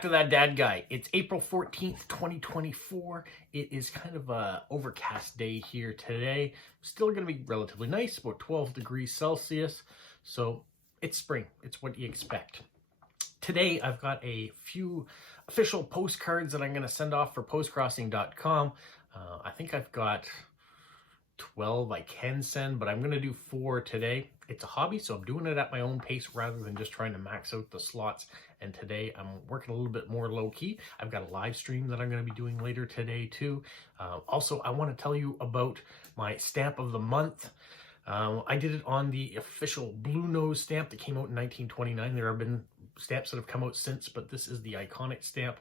back to that dad guy. It's April 14th, 2024. It is kind of a overcast day here today. Still going to be relatively nice, about 12 degrees Celsius. So it's spring. It's what you expect. Today, I've got a few official postcards that I'm going to send off for postcrossing.com. I think I've got 12 I can send, but I'm going to do 4 today. It's a hobby, so I'm doing it at my own pace rather than just trying to max out the slots. And today I'm working a little bit more low-key. I've got a live stream that I'm going to be doing later today too. Also, I want to tell you about my stamp of the month. I did it on the official Blue Nose stamp that came out in 1929. There have been stamps that have come out since, but this is the iconic stamp.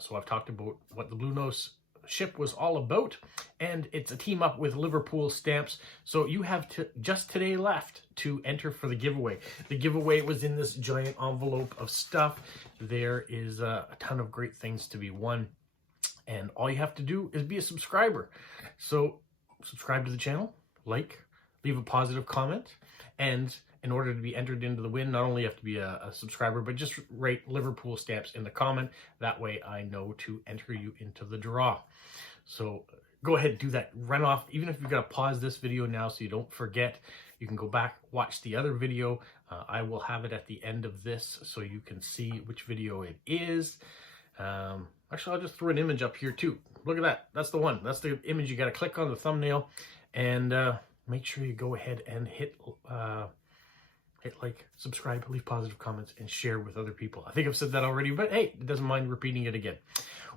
So I've talked about what the Blue Nose ship was all about, and it's a team up with Liverpool Stamps. So you have just today left to enter for the giveaway. The giveaway was in this giant envelope of stuff. There is a ton of great things to be won, and all you have to do is be a subscriber. So subscribe to the channel, like, leave a positive comment, and in order to be entered into the win, not only you have to be a subscriber, but just write Liverpool Stamps in the comment. That way I know to enter you into the draw. So go ahead, do that. Run off. Even if you've got to pause this video now so you don't forget, you can go back, watch the other video. I will have it at the end of this so you can see which video it is. Actually, I'll just throw an image up here too. Look at that. That's the one. That's the image. You got to click on the thumbnail and make sure you go ahead and hit like, subscribe, leave positive comments, and share with other people. I think I've said that already, but hey, it doesn't mind repeating it again.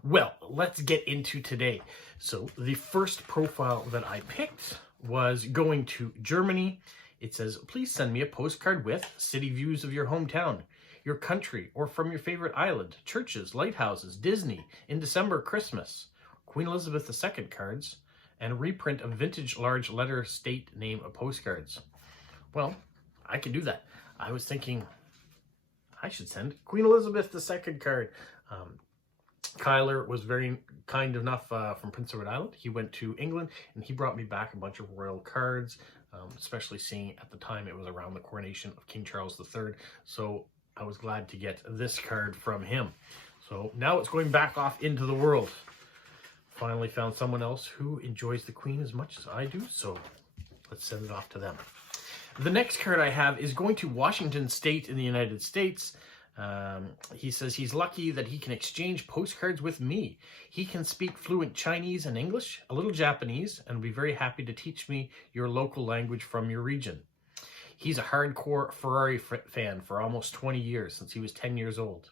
Well, let's get into today. So the first profile that I picked was going to Germany. It says, please send me a postcard with city views of your hometown, your country, or from your favorite island, churches, lighthouses, Disney, in December, Christmas, Queen Elizabeth II cards, and a reprint of vintage large letter state name of postcards. Well, I can do that. I was thinking I should send Queen Elizabeth II card. Kyler was very kind enough from Prince Edward Island. He went to England and he brought me back a bunch of royal cards, especially seeing at the time it was around the coronation of King Charles III. So I was glad to get this card from him. So now it's going back off into the world. Finally found someone else who enjoys the Queen as much as I do, so let's send it off to them. The next card I have is going to Washington State in the United States. He says he's lucky that he can exchange postcards with me. He can speak fluent Chinese and English, a little Japanese, and will be very happy to teach me your local language from your region. He's a hardcore Ferrari fan for almost 20 years, since he was 10 years old.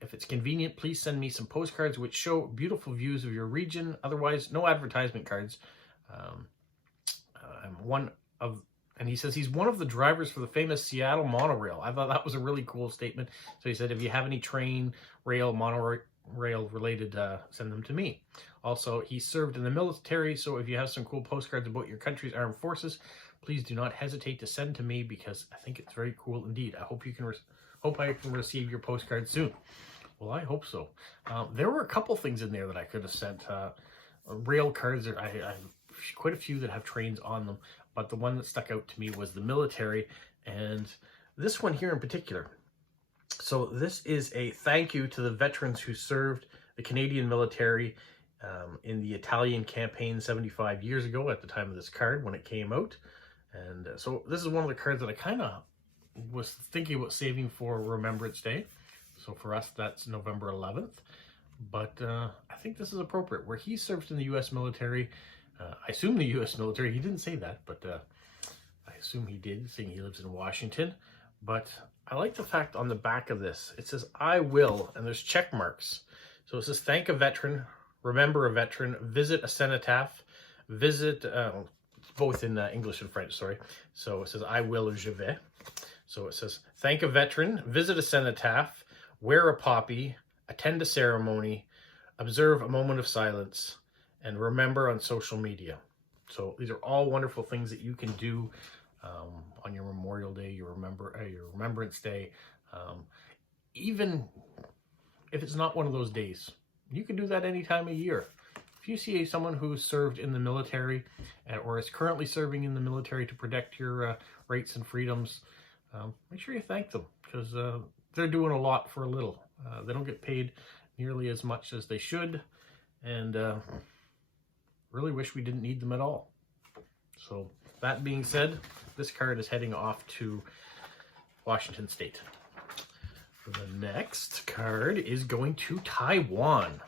If it's convenient, please send me some postcards which show beautiful views of your region. Otherwise, no advertisement cards. And he says he's one of the drivers for the famous Seattle monorail. I thought that was a really cool statement. So he said, if you have any train, rail, monorail related, send them to me. Also, he served in the military, so if you have some cool postcards about your country's armed forces, please do not hesitate to send to me because I think it's very cool indeed. I hope you can hope I can receive your postcard soon. Well, I hope so. There were a couple things in there that I could have sent. Rail cards, I have quite a few that have trains on them, but the one that stuck out to me was the military, and this one here in particular. So this is a thank you to the veterans who served the Canadian military in the Italian campaign 75 years ago at the time of this card when it came out. And so this is one of the cards that I kind of was thinking about saving for Remembrance Day. So for us, that's November 11th. But I think this is appropriate, where he served in the U.S. military. I assume the U.S. military. He didn't say that, but I assume he did, seeing he lives in Washington. But I like the fact on the back of this, it says, I will, and there's check marks. So it says, thank a veteran, remember a veteran, visit a cenotaph, visit, both in English and French, sorry. So it says, I will or je vais. So it says, thank a veteran, visit a cenotaph, wear a poppy, attend a ceremony, observe a moment of silence, and remember on social media. So these are all wonderful things that you can do on your Memorial Day, your Remembrance Day. Even if it's not one of those days, you can do that any time of year. If you see someone who's served in the military or is currently serving in the military to protect your rights and freedoms, make sure you thank them, because they're doing a lot for a little. They don't get paid nearly as much as they should, and really wish we didn't need them at all. So that being said, this card is heading off to Washington State. The next card is going to Taiwan.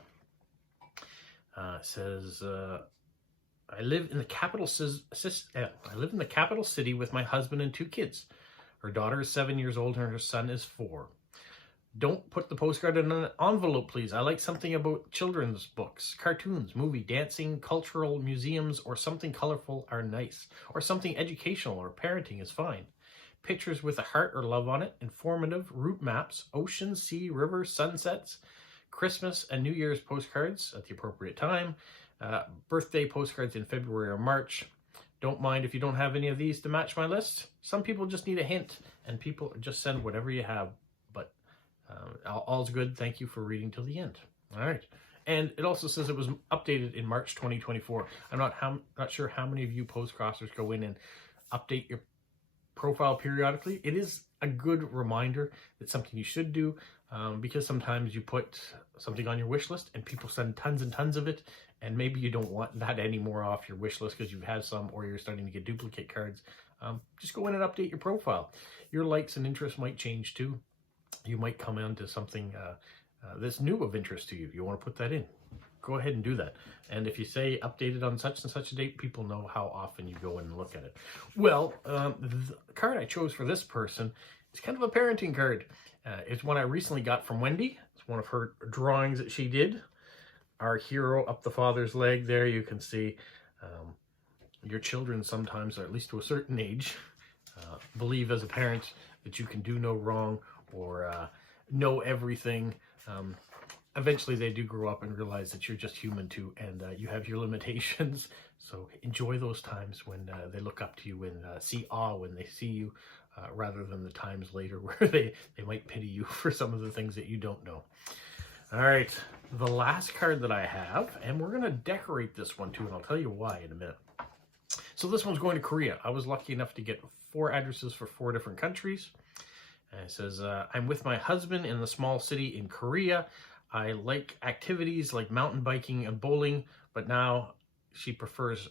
It says, I live in the capital city with my husband and 2 kids. Her daughter is 7 years old and her son is 4. Don't put the postcard in an envelope, please. I like something about children's books, cartoons, movie, dancing, cultural museums, or something colorful are nice. Or something educational or parenting is fine. Pictures with a heart or love on it, informative, route maps, ocean, sea, river, sunsets, Christmas and New Year's postcards at the appropriate time, birthday postcards in February or March. Don't mind if you don't have any of these to match my list. Some people just need a hint, and people just send whatever you have. But all's good. Thank you for reading till the end. All right. And it also says it was updated in March 2024. I'm not sure how many of you postcrossers go in and update your profile periodically. It is a good reminder that something you should do, because sometimes you put something on your wish list and people send tons and tons of it, and maybe you don't want that anymore off your wish list because you've had some, or you're starting to get duplicate cards. Just go in and update your profile. Your likes and interests might change too. You might come into something that's new of interest to you. You want to put that in. Go ahead and do that. And if you say updated on such and such a date, people know how often you go in and look at it. Well, the card I chose for this person is kind of a parenting card. It's one I recently got from Wendy. It's one of her drawings that she did. Our hero up the father's leg there, you can see your children sometimes, or at least to a certain age, believe as a parent that you can do no wrong or know everything. Eventually they do grow up and realize that you're just human too, and you have your limitations. So enjoy those times when they look up to you and see awe when they see you, rather than the times later where they might pity you for some of the things that you don't know. All right, the last card that I have, and we're going to decorate this one too, and I'll tell you why in a minute. So this one's going to Korea. I was lucky enough to get 4 addresses for 4 different countries. And it says, I'm with my husband in the small city in Korea. I like activities like mountain biking and bowling, but now she prefers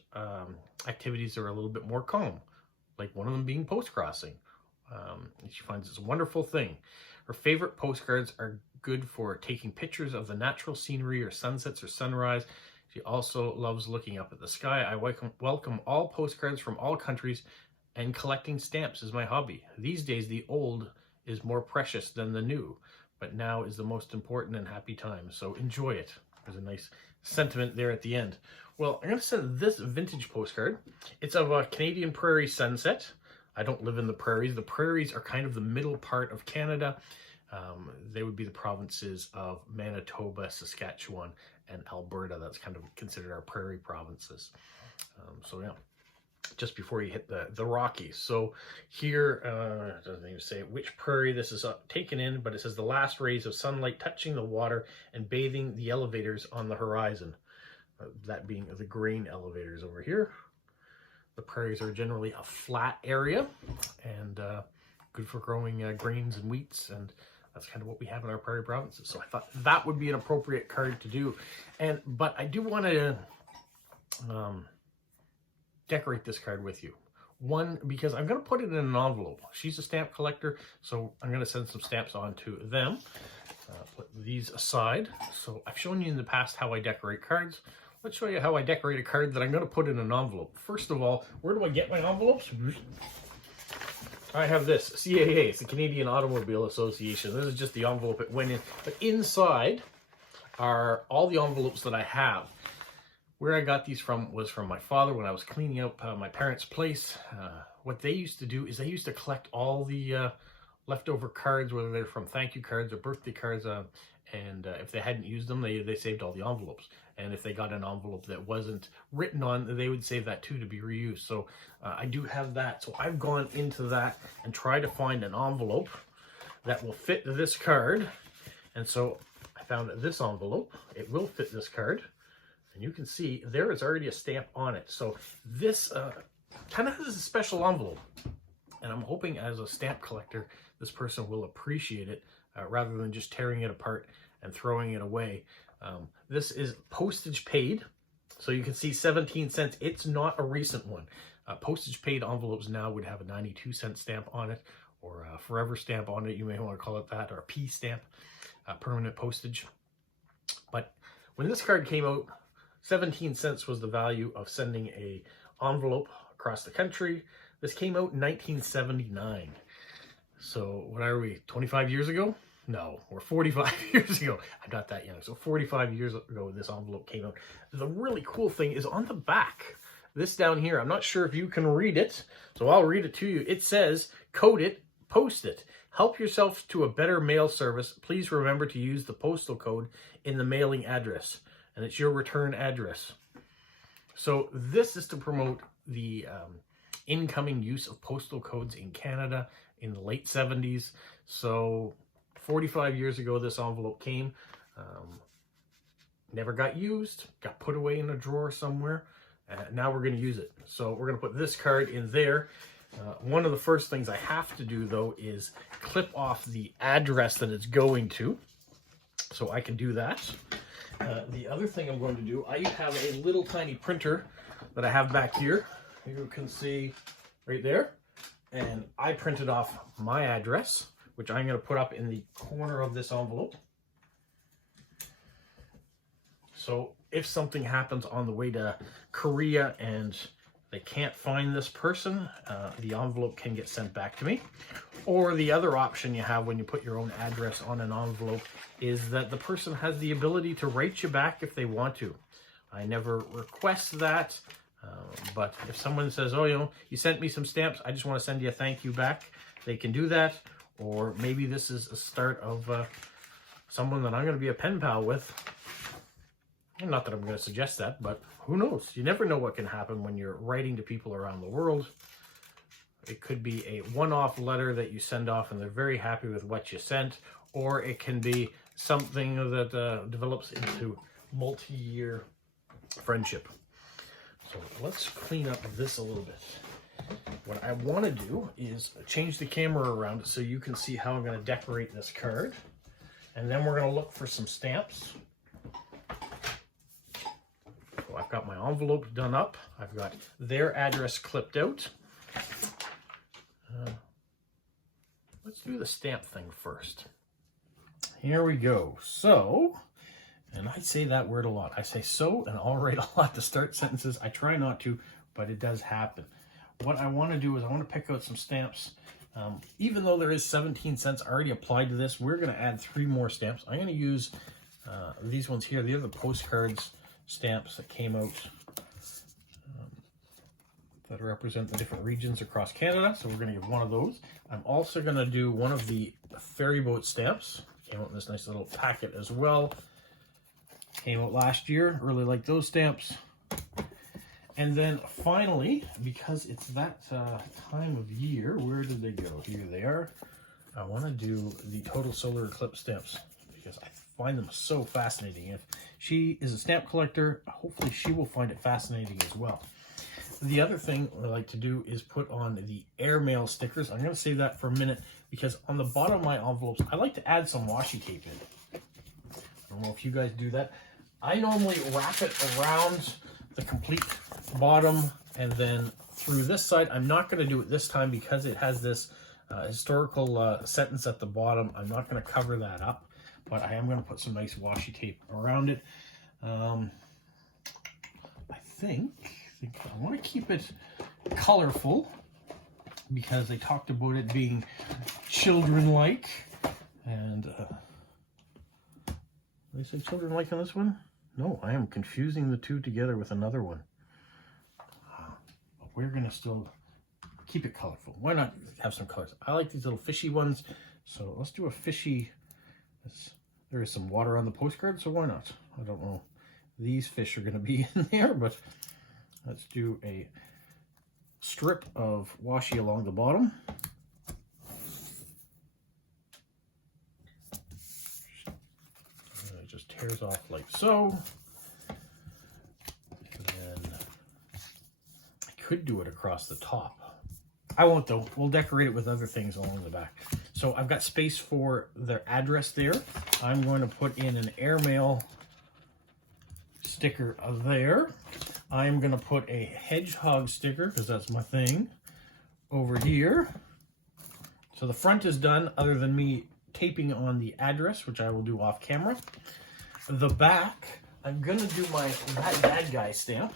activities that are a little bit more calm, like one of them being postcrossing. She finds it's a wonderful thing. Her favorite postcards are good for taking pictures of the natural scenery or sunsets or sunrise. She also loves looking up at the sky. I welcome all postcards from all countries, and collecting stamps is my hobby. These days, the old is more precious than the new, but now is the most important and happy time. So enjoy it. There's a nice sentiment there at the end. Well, I'm going to send this vintage postcard. It's of a Canadian prairie sunset. I don't live in the prairies. The prairies are kind of the middle part of Canada. They would be the provinces of Manitoba, Saskatchewan, and Alberta. That's kind of considered our prairie provinces. So yeah, just before you hit the Rockies. So here, it doesn't even say which prairie this is taken in, but it says the last rays of sunlight touching the water and bathing the elevators on the horizon. That being the grain elevators over here. The prairies are generally a flat area and good for growing grains and wheats, and that's kind of what we have in our prairie provinces. So I thought that would be an appropriate card to do. But I do want to decorate this card with you. One, because I'm going to put it in an envelope. She's a stamp collector, so I'm going to send some stamps on to them. Put these aside. So I've shown you in the past how I decorate cards. Let's show you how I decorate a card that I'm going to put in an envelope. First of all, where do I get my envelopes? I have this, CAA, it's the Canadian Automobile Association. This is just the envelope it went in. But inside are all the envelopes that I have. Where I got these from was from my father when I was cleaning up my parents' place. What they used to do is they used to collect all the leftover cards, whether they're from thank you cards or birthday cards, and if they hadn't used them, they saved all the envelopes. And if they got an envelope that wasn't written on, they would save that too to be reused. So I do have that. So I've gone into that and tried to find an envelope that will fit this card. And so I found this envelope. It will fit this card. And you can see there is already a stamp on it. So this kind of has a special envelope. And I'm hoping as a stamp collector, this person will appreciate it. rather than just tearing it apart and throwing it away. This is postage paid. So you can see 17 cents. It's not a recent one. Postage paid envelopes now would have a 92-cent stamp on it, or a forever stamp on it. You may want to call it that, or a P stamp, permanent postage. But when this card came out, 17 cents was the value of sending a envelope across the country. This came out in 1979. So what are we, 25 years ago? No, we're 45 years ago. I'm not that young. So 45 years ago, this envelope came out. The really cool thing is on the back, this down here, I'm not sure if you can read it, so I'll read it to you. It says, code it, post it. Help yourself to a better mail service. Please remember to use the postal code in the mailing address, and it's your return address. So this is to promote the incoming use of postal codes in Canada in the late 70s. So 45 years ago, this envelope came, never got used, got put away in a drawer somewhere. Now we're going to use it. So we're going to put this card in there. One of the first things I have to do, though, is clip off the address that it's going to. So I can do that. The other thing I'm going to do, I have a little tiny printer that I have back here. You can see right there. And I printed off my address, which I'm going to put up in the corner of this envelope. So if something happens on the way to Korea and they can't find this person, the envelope can get sent back to me. Or the other option you have when you put your own address on an envelope is that the person has the ability to write you back if they want to. I never request that, but if someone says, oh, you sent me some stamps, I just want to send you a thank you back, they can do that. Or maybe this is a start of someone that I'm going to be a pen pal with. Not that I'm going to suggest that, but who knows? You never know what can happen when you're writing to people around the world. It could be a one-off letter that you send off and they're very happy with what you sent, or it can be something that develops into multi-year friendship. So let's clean up this a little bit. What I want to do is change the camera around so you can see how I'm going to decorate this card. And then we're going to look for some stamps. So I've got my envelope done up. I've got their address clipped out. Let's do the stamp thing first. Here we go. So, and I say that word a lot. I say so and I'll write a lot to start sentences. I try not to, but it does happen. What I want to do is I want to pick out some stamps. Even though there is 17 cents already applied to this, we're going to add 3 more stamps. I'm going to use these ones here. These are the Postcards stamps that came out that represent the different regions across Canada. So we're going to give one of those. I'm also going to do one of the ferry boat stamps. Came out in this nice little packet as well. Came out last year. Really like those stamps. And then finally, because it's that time of year, where did they go? Here they are. I want to do the total solar eclipse stamps because I find them so fascinating. If she is a stamp collector, hopefully she will find it fascinating as well. The other thing I like to do is put on the airmail stickers. I'm going to save that for a minute because on the bottom of my envelopes, I like to add some washi tape in. I don't know if you guys do that. I normally wrap it around the complete bottom and then through this side. I'm not going to do it this time because it has this historical sentence at the bottom. I'm not going to cover that up, but I am going to put some nice washi tape around it. I think I want to keep it colorful because they talked about it being children-like, and they say children-like on this one? No, I am confusing the two together with another one. But we're going to still keep it colorful. Why not have some colors? I like these little fishy ones, so let's do a fishy. There is some water on the postcard, so why not? I don't know. These fish are going to be in there, but let's do a strip of washi along the bottom. And it just tears off like so. And then I could do it across the top. I won't though. We'll decorate it with other things along the back. So I've got space for their address there. I'm going to put in an airmail sticker there. I'm going to put a hedgehog sticker, because that's my thing, over here. So the front is done, other than me taping on the address, which I will do off camera. The back, I'm going to do my That Bad Guy stamp.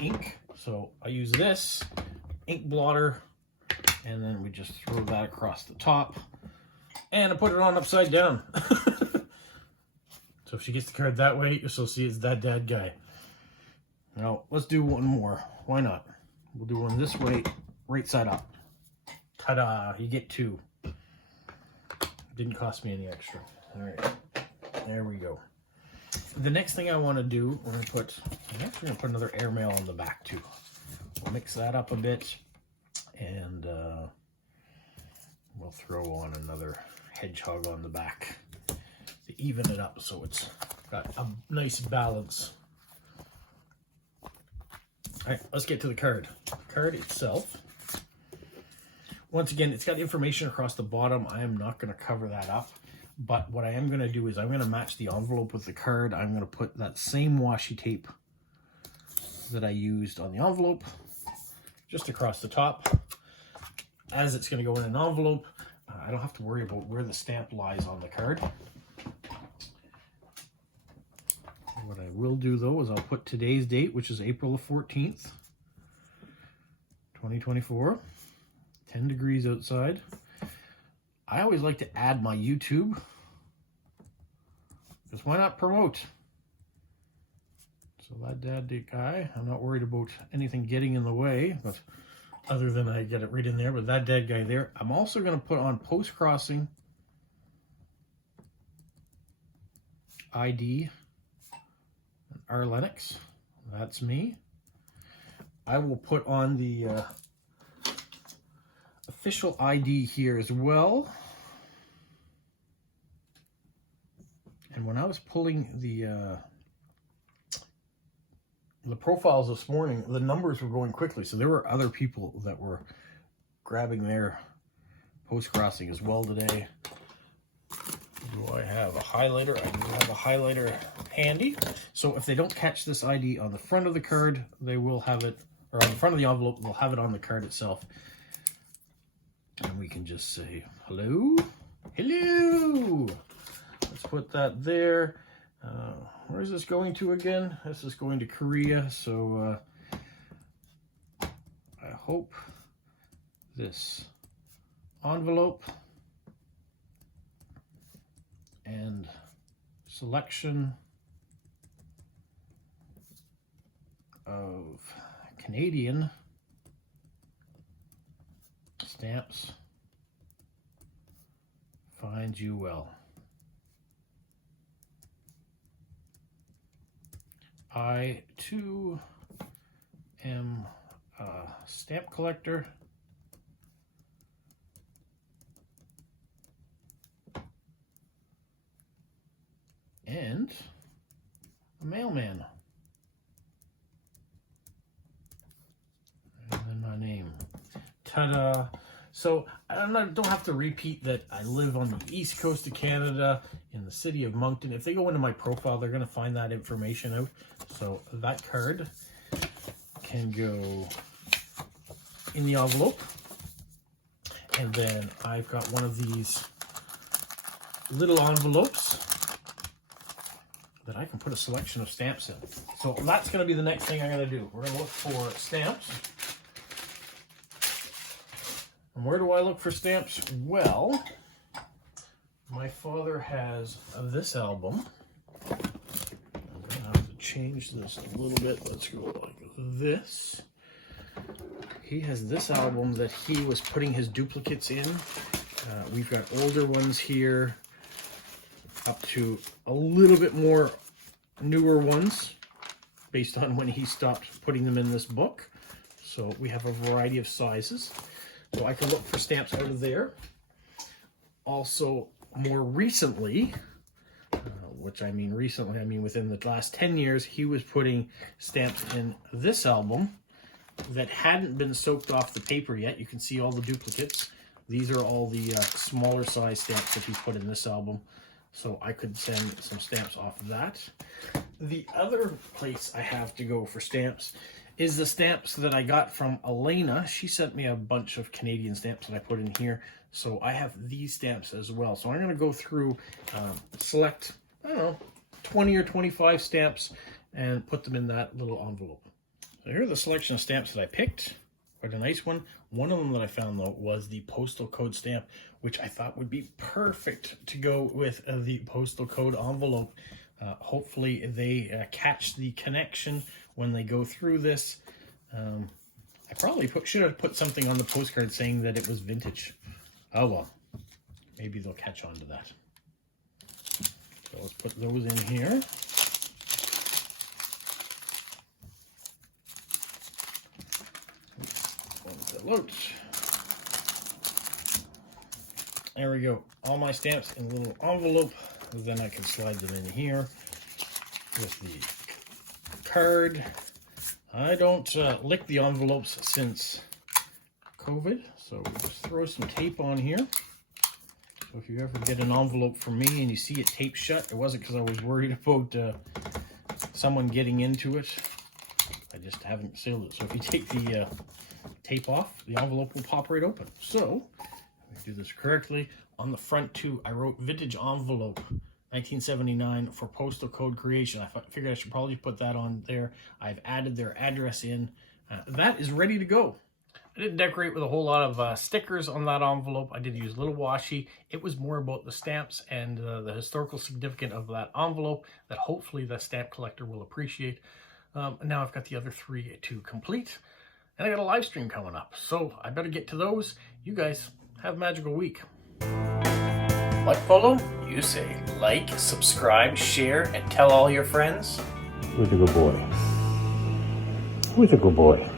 Ink. So I use this ink blotter, and then we just throw that across the top, and I put it on upside down. So if she gets the card that way, she'll see it's That Dad Guy. Now let's do one more. Why not? We'll do one this way, right side up. Ta-da! You get two. Didn't cost me any extra. All right, there we go. The next thing I want to do, I'm actually going to put another airmail on the back too. We'll mix that up a bit, and we'll throw on another hedgehog on the back to even it up so it's got a nice balance. All right, let's get to the card. The card itself, once again, it's got information across the bottom. I am not going to cover that up. But what I am going to do is I'm going to match the envelope with the card. I'm going to put that same washi tape that I used on the envelope just across the top. As it's going to go in an envelope, I don't have to worry about where the stamp lies on the card. What I will do though is I'll put today's date, which is April the 14th, 2024. 10 degrees outside. I always like to add my YouTube, because why not promote? So That Dad Guy, I'm not worried about anything getting in the way, but other than I get it right in there, but That Dad Guy there. I'm also going to put on Postcrossing ID, R. Lennox, that's me. I will put on the official ID here as well. And when I was pulling the profiles this morning, the numbers were going quickly. So there were other people that were grabbing their Postcrossing as well today. Do I have a highlighter? I do have a highlighter handy. So if they don't catch this ID on the front of the card, they will have it, or on the front of the envelope, they'll have it on the card itself. And we can just say, hello, hello. Let's put that there. Where is this going to again? This is going to Korea. So I hope this envelope and selection of Canadian stamps finds you well. I too am a stamp collector, and a mailman. And then my name. Ta-da! So I don't have to repeat that I live on the east coast of Canada in the city of Moncton. If they go into my profile, they're going to find that information out. So that card can go in the envelope. And then I've got one of these little envelopes that I can put a selection of stamps in. So that's going to be the next thing I'm going to do. We're going to look for stamps. And where do I look for stamps? Well, my father has this album. I'm going to have to change this a little bit. Let's go like this. He has this album that he was putting his duplicates in. We've got older ones here, up to a little bit more newer ones, based on when he stopped putting them in this book. So we have a variety of sizes. So I can look for stamps out of there. Also, more recently, which I mean recently, I mean within the last 10 years, he was putting stamps in this album that hadn't been soaked off the paper yet. You can see all the duplicates. These are all the smaller size stamps that he put in this album. So I could send some stamps off of that. The other place I have to go for stamps is the stamps that I got from Elena. She sent me a bunch of Canadian stamps that I put in here. So I have these stamps as well. So I'm going to go through, select, I don't know, 20 or 25 stamps and put them in that little envelope. So here are the selection of stamps that I picked. Quite a nice one. One of them that I found, though, was the postal code stamp, which I thought would be perfect to go with the postal code envelope. Hopefully they catch the connection when they go through this. I probably should have put something on the postcard saying that it was vintage. Oh well, maybe they'll catch on to that. So let's put those in here. Load. There we go. All my stamps in a little envelope. Then I can slide them in here with the card. I don't lick the envelopes since COVID, so we'll just throw some tape on here. So if you ever get an envelope from me and you see it taped shut, it wasn't because I was worried about someone getting into it. I just haven't sealed it. So if you take the tape off, the envelope will pop right open. So, if I do this correctly, on the front too, I wrote vintage envelope 1979 for postal code creation. I figured I should probably put that on there. I've added their address in. That is ready to go. I didn't decorate with a whole lot of stickers on that envelope. I did use little washi. It was more about the stamps and the historical significance of that envelope that hopefully the stamp collector will appreciate. Now I've got the other 3 to complete. And I got a live stream coming up, so I better get to those. You guys have a magical week. What, Polo? You say like, subscribe, share, and tell all your friends. Who's a good boy? Who's a good boy?